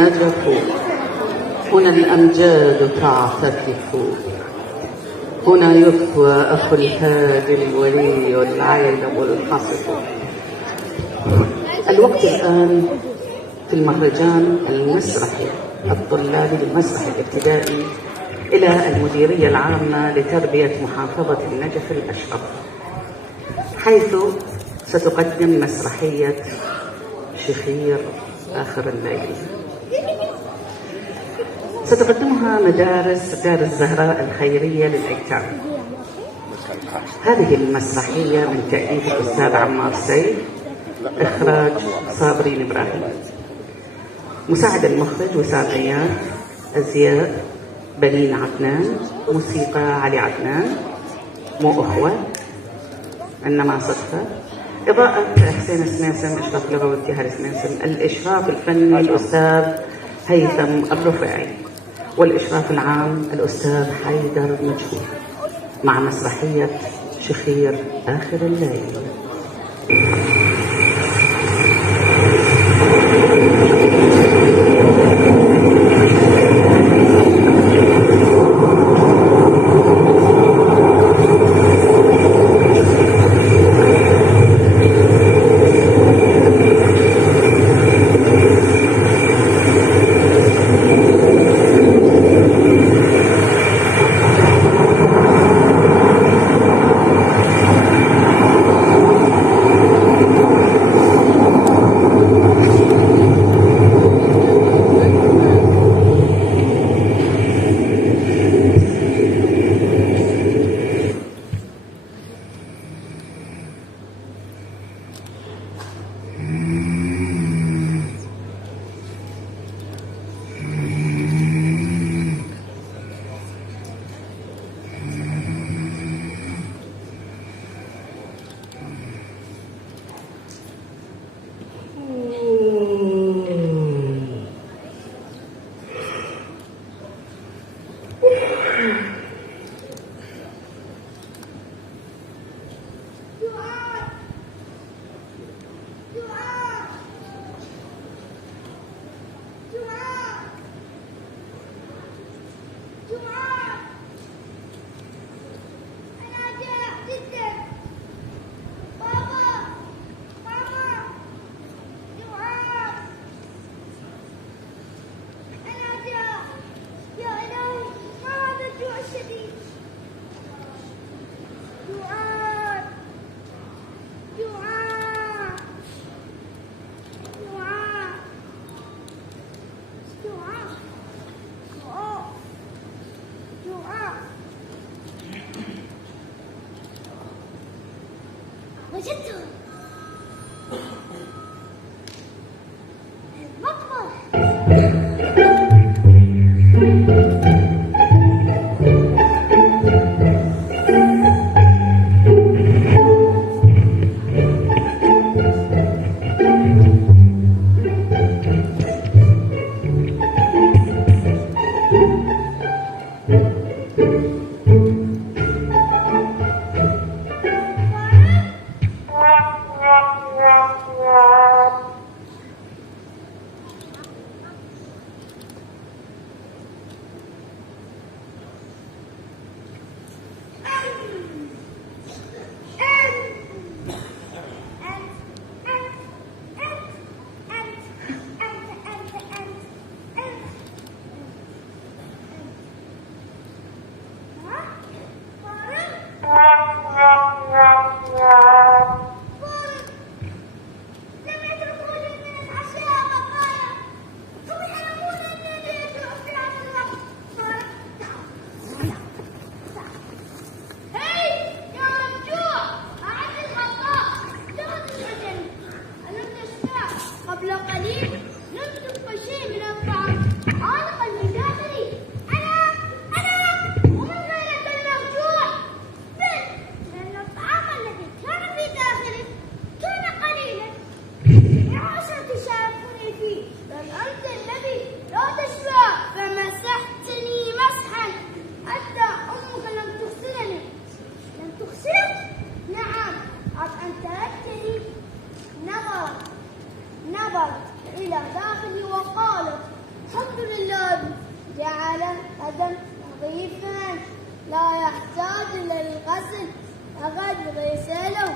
النجف، هنا الأمجاد تعتكف، هنا يكوى أخو الهادي الولي العالم الحصف. الوقت الآن في المهرجان المسرحي الطلابي للمسرح الابتدائي إلى المديرية العامة لتربية محافظة النجف الأشرف، حيث ستقدم مسرحية شخير آخر الليل. ستقدمها مدارس دار الزهراء الخيرية للأيتام. هذه المسرحية من تأليف الأستاذ عمار سيف، إخراج صابرين إبراهيم. مساعد المخرج وسام أياد، أزياء بنين عدنان، موسيقى علي عدنان، مو أخوة إنما صدفة، إضاءة حسين سميسم، إشراف لغوي ابتهال سميسم، الإشراف الفني الأستاذ هيثم الرفاعي، والإشراف العام الأستاذ حيدر مجهول، مع مسرحية شخير آخر الليل. وجدته المطبخ. نظرت إلى داخلي وقالت الحمد لله جعل القدم نظيفا لا يحتاج إلى الغسل فقد غسله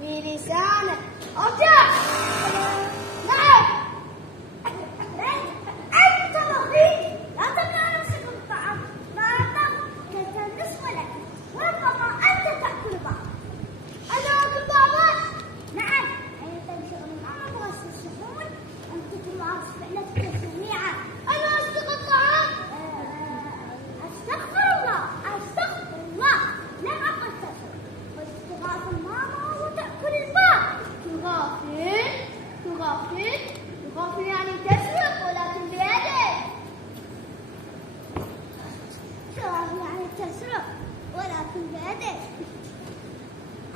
بلسانه. ارجع. نعم. أنت نظيف لا تمنع نفسك من الطعام ما أكلت النصف وربما أنت تأكل بعض. أنا أكل بعض؟ نعم. أين تمشي من أمر وسط الشحون أن تتمارس فعلة التسميعة. أنا أصدق الطعام. أستغفر الله لم أقل تسمع. قلت تغافل ماما وتأكل البعض. تغافل يعني تسرق ولكن بيدك. تغافل يعني تسرق ولكن بيدك.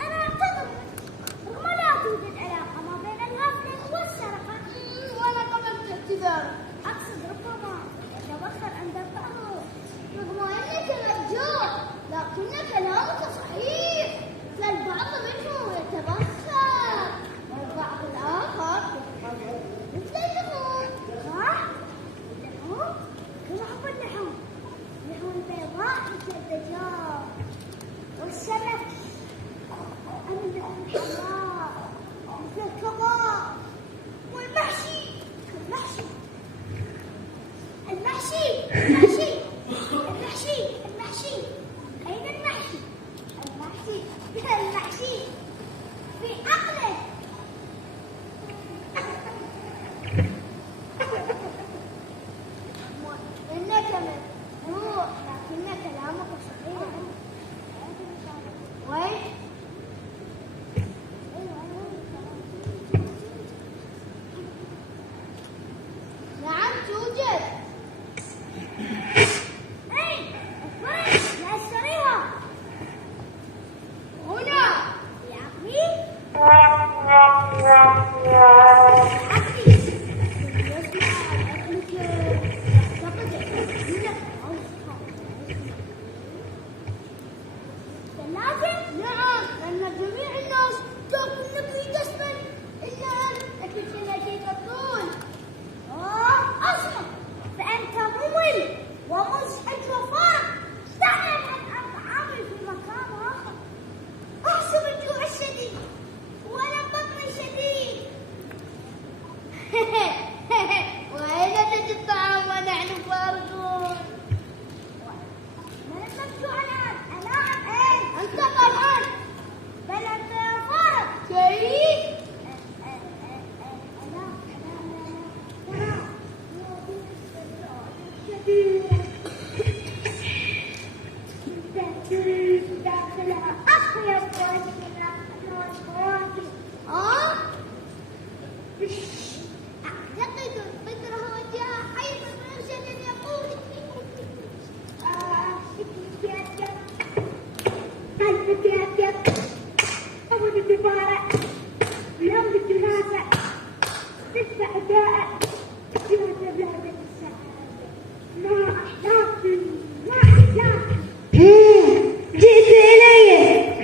أنا أعتقد رغم لا توجد علاقة ما بين الغفلة والسرقة. وأنا قبلت اعتذارك. أقصد ربما يتبخر عند الطعام رغم أنك مرجوع لكن كلامك صحيح. فالبعض منهم يتبخر والبعض الآخر مثل اللحوم. صح؟ اللحوم؟ كم أحب اللحوم البيضاء مثل الدجاج والسمك. أما اللحوم الحمراء مثل الكباب والمحشي. المحشي أين المحشي؟ المحشي في عقلك. إنك مجنون لكن كلامك صحيح. وين؟ نعم توجد. أين؟ لا أشتريها. هنا يا أخي. نعم لأن جميع الناس تأكل نكهة جسما إلا أنت التي تقول. أسمع فأنت ممل ومزعج وفارغ. دعني أن أتعامل في مكان آخر. أحسب الجوع الشديد ولا البطن الشديد. وأين تجد الطعام ونحن فارغون؟ من الممنوع الآن؟ ألعب أين؟ أنت طبعا. بل أنت يا فارغ. كيف؟ أعتقد الفكرة وجهها حيث مرشد يقول أبد الدبارة بيوم الجنازة تدفع داء جنازة بلاد السعادة. ما أحلاكم. جئت إلي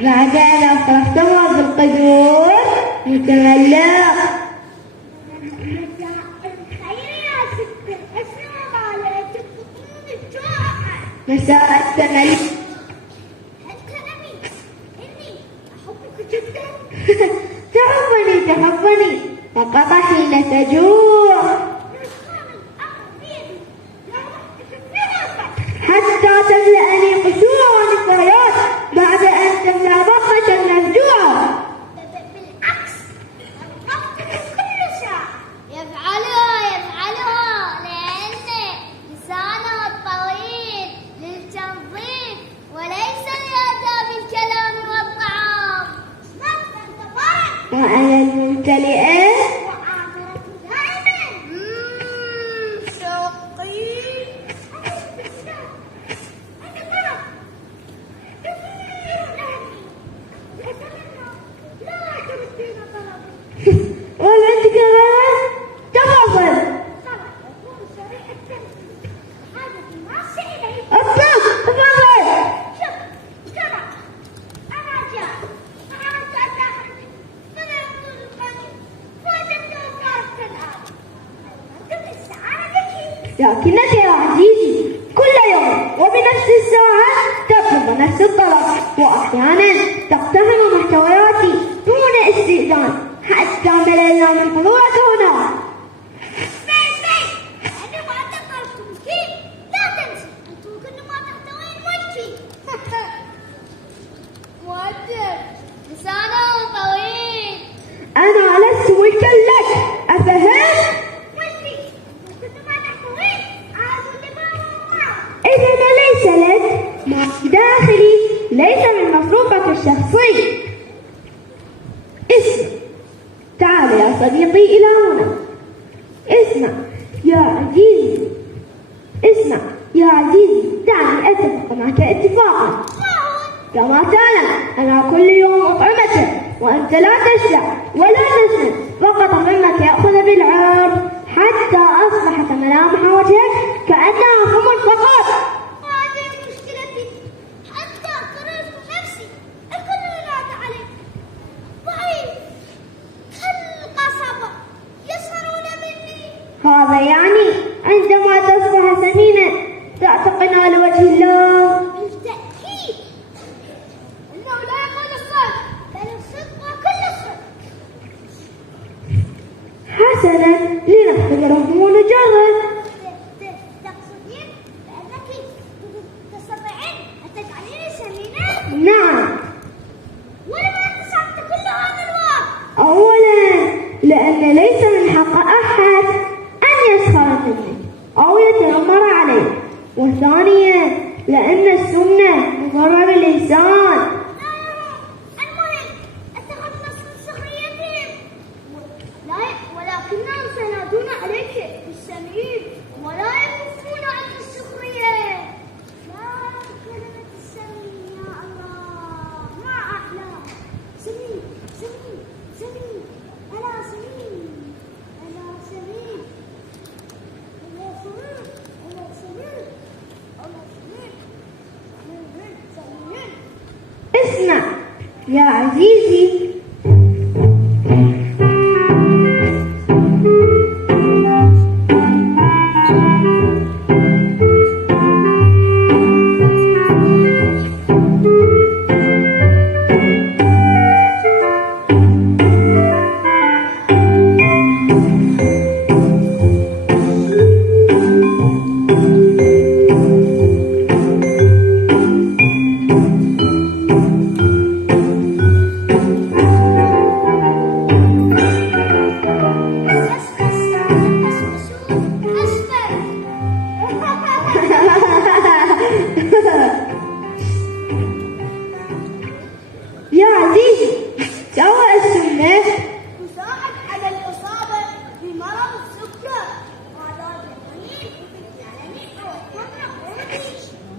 بعد أن أفرحتها بالقدور متملق. مساء التملي. الكلامي إني أحبك جدا. تحبني فقط حين تجوع حتى تملأني قشورا ونفايات بعد أن تملأ بطنك المفجوعة. بالعكس الضغط كل ساعة يفعلها لأن لسانه الطويل للتنظيف وليس لآداب الكلام والطعام. وأنا الممتلئة وعامرة دائما. شقي. وأنت كمان تفضل. لكنك يا عزيزي كل يوم وبنفس الساعة تطلب نفس الطلب، وأحيانا تقتحم محتوياتي دون استئذان حتى مللنا من حضورك هنا. أنا ما أتقربكم كيف؟ لا تنسى أنتم كل ما تحتوين ملكي. مؤدب لسانه طويل. أنا لست ملكا لك، أفهم؟ ملكي كل ما تحتوين عاد لبابا. إذا ليس لك ما في داخلي ليس من مصروفك الشخصي. اسمع، تعال يا صديقي إلى هنا. اسمع يا عزيزي، اسمع يا عزيزي، دعني أتفق معك اتفاقا. كما تعلم أنا كل يوم أطعمك وأنت لا تشبع ولا تسمن، فقط همك يأخذ بالعرض حتى أصبحت ملامح وجهك كأنها خمر فقط. هذه مشكلتي، حتى قررت نفسي الكل ينادى عليك ضعيف كالقصبة يسخرون مني. هذا يعني عندما تصبح سمينا تعتقن على وجه الله. بالتأكيد إنه لا يقول الصدق بل الصدق وكل الصدق. حسنا، لنختبره ونجرب. تقصدين بأنك تستطيعين أن تجعليني سمينة؟ نعم. ولما انتصرت كل هذا الوقت؟ أولا لأن ليس من حق أحد أن يسخر منك أو يتنمر عليك، وثانيا لأن السمنة مضرة بالإنسان. المهم التخلص من سخريتهم، ولكنهم سينادون عليك بالسمين ولا يكفون عن السخرية. يا كلمة السمين يا الله ما أحلاها. سمين سمين سمين، أنا سمين أنا سمين أنا سمين أنا سمين أنا سمين. اسمع يا عزيزي، يا عزيزي، سواء السمنة تساعد على الإصابة بمرض السكر. هذا جميل يعني أتمنى قولي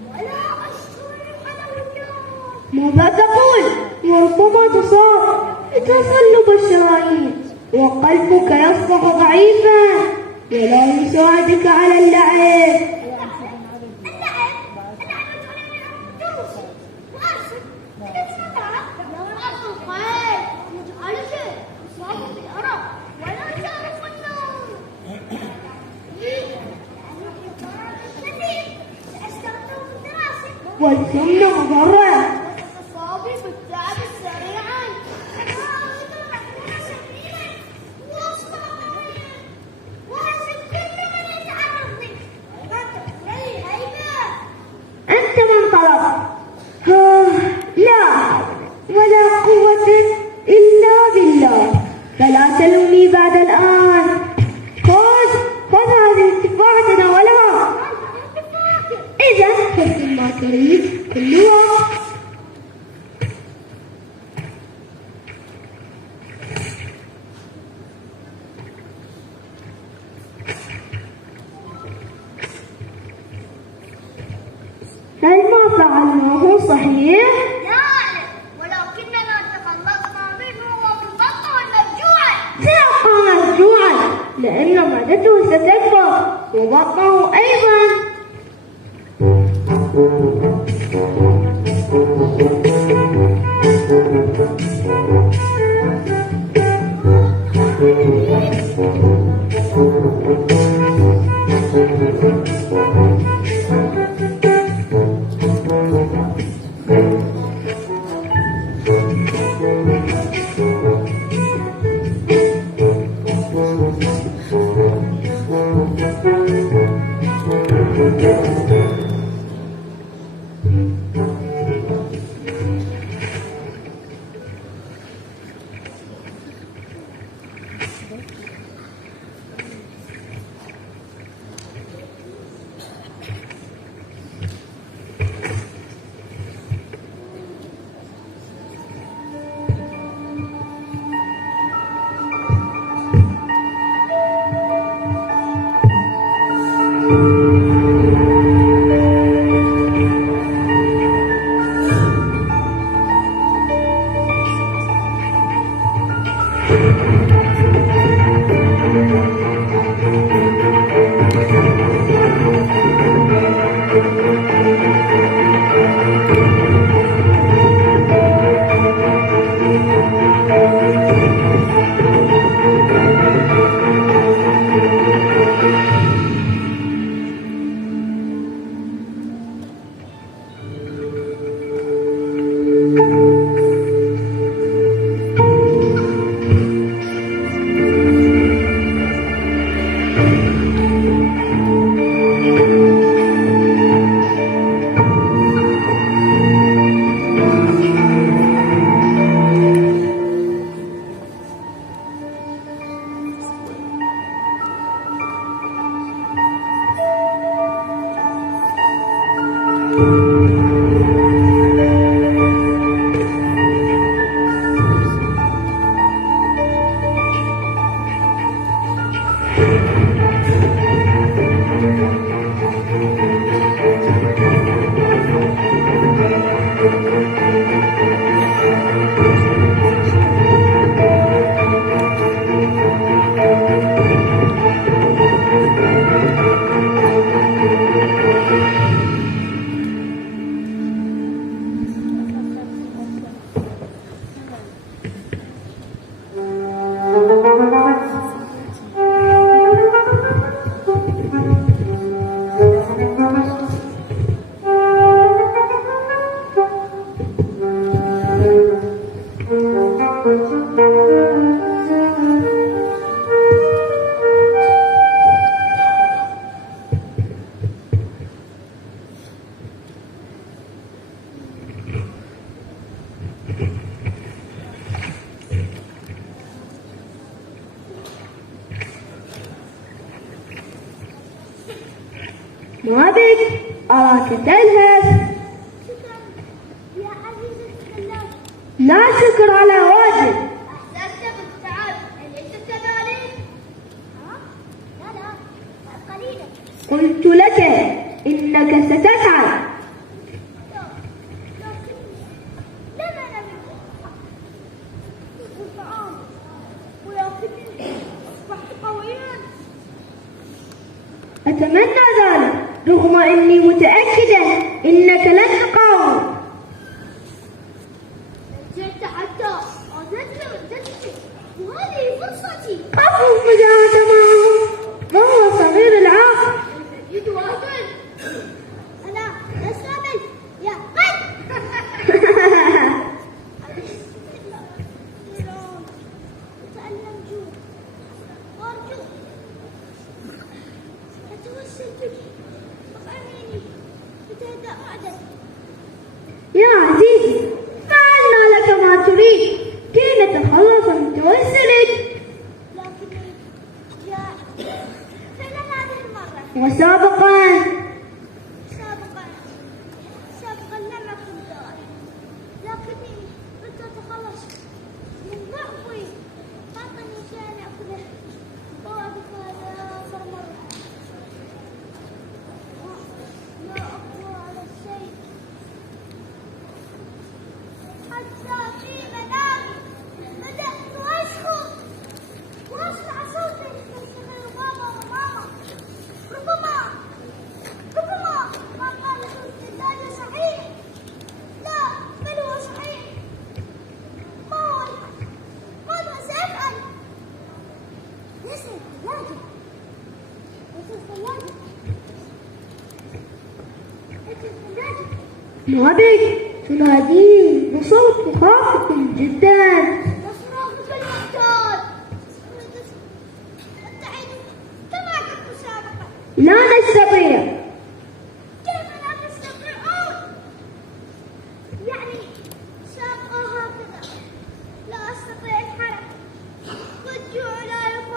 ولا أشكر الحلويات. ماذا تقول؟ وربما تصاب بتصلب الشرايين وقلبك يصبح ضعيفا ولا يساعدك على اللعب. والسمنة مضرة. أصابي بالتعب سريعا. أنت من طلب؟ لا حول ولا قوة إلا بالله، فلا تلومني بعد الآن. خذ هذه التفاحة تناولها. إذا خذ ما تريد كل وقت. هل ما فعلناه صحيح؟ لا أعلم، ولكننا تخلصنا منه وبالبطن والمرجوع. سيبقى مرجوعا لأن معدته ستكبر وبطنه أيضا. ما بك؟ أراك تلهث. شكرا يا عزيزي السلام. لا شكر على واجب. أحسنت بالتعب، أليس كذلك؟ ها؟ لا قليلا. قلت لك إنك ستفعل. لكن لما لم الطعام ولكني أصبحت قويا. أتمنى ذلك رغم أني متأكدا إنك لن تقاوم. جئت حتى أعطيتك جدتي وهذه فرصتي. قفوا فجأة معه وهو صغير العقل. جئت واصل. أنا أستقبل يا قد. أتألم جوع وأرجو أتوسل بك وأعيني بتهدأ معدن. يا عزيزي فعلنا لك ما تريد كي نتخلص من توسلك. لكني جاء فعلا هذه المرة. وسابقا سابقا لم أكن دائما، لكني كنت أتخلص من ضعفي. أعطني شيئا أكله وأعطيك هذا آخر مرة. لا أقوى على الشيء حتى في منامي بدأت أشخط وأسمع صوتي يشتغل بابا وماما. ربما ما قاله الثلاجة صحيح. لا بل هو صحيح. ما هو الحل؟ ماذا سأفعل؟ ليس الثلاجة. ما بك؟ تناديني بصوت خافت جدا. صراخك المعتاد. أبتعد كما كنت سابقا. لا نستطيع. كيف لا تستطيعون؟ يعني سابقا هكذا لا أستطيع الحركة والجوع لا يكون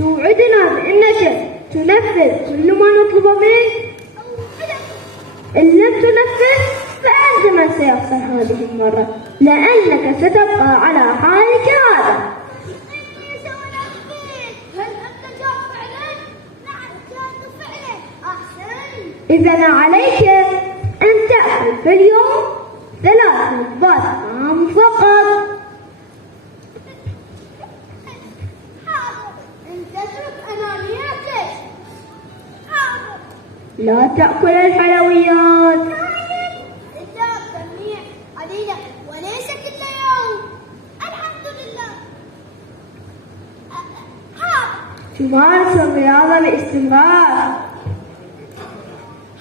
توعدنا بأنك تنفذ كل ما نطلب منك؟ إن لم تنفذ فأنت من سيخسر هذه المرة، لأنك ستبقى على حالك هذا. إني سأنفذ. هل أنت جاد فعلا؟ نعم جاد فعلا. أحسن. إذا عليك أن تأكل في اليوم 3 وجبات طعام فقط. حاضر. إن تترك أنانيتك. حاضر. لا تأكل الحلويات. الداب تنميع قليلة وليس كل يوم. الحمد لله. حاضر. تمارس الرياضة باستمرار.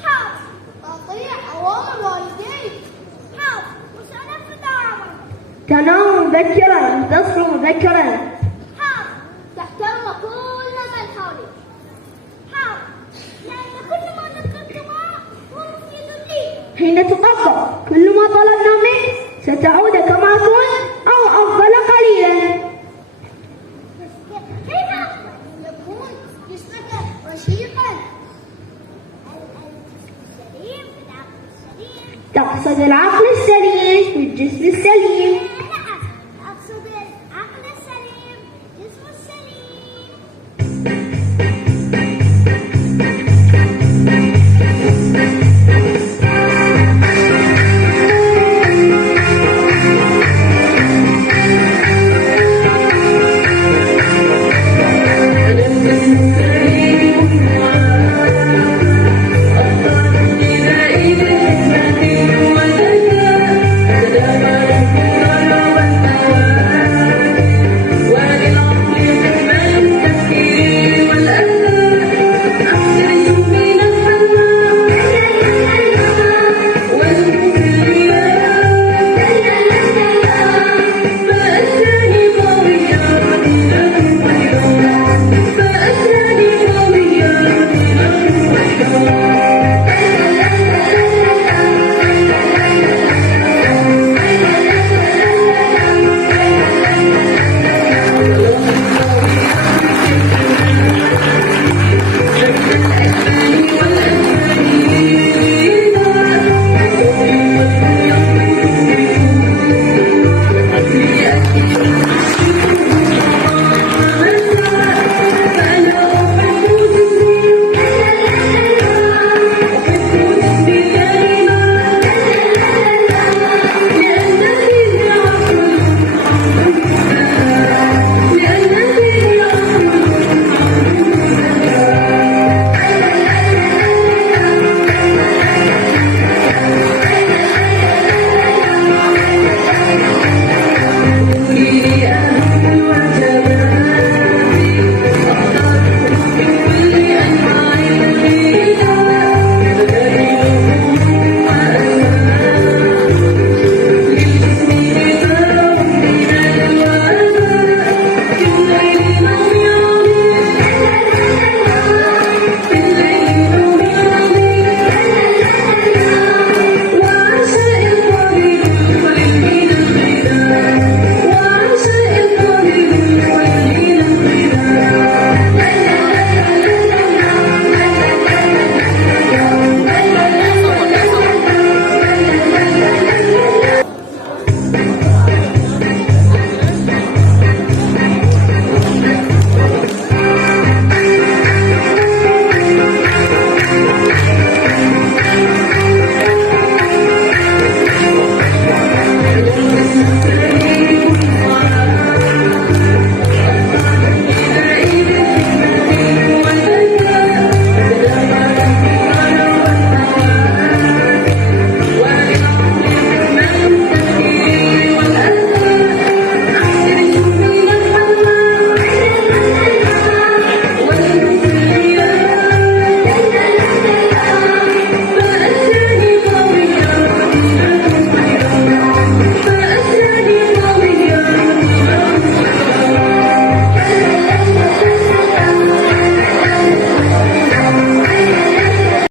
حاضر. أطيع أوامر والديك. حاضر. وسأنفذ أوامرك. تنام مبكرا وتصحو مبكرا. حاضر. تحترم كل من حولك. حاضر. لأن كل ما ذكرتما هو مفيد لي. حين تطبق كل ما طلبنا منك ستعود كما كنت أو أفضل قليلا. كيف يكون جسمك رشيقا؟ الجسم السليم في العقل السليم. تقصد العقل السليم في الجسم السليم.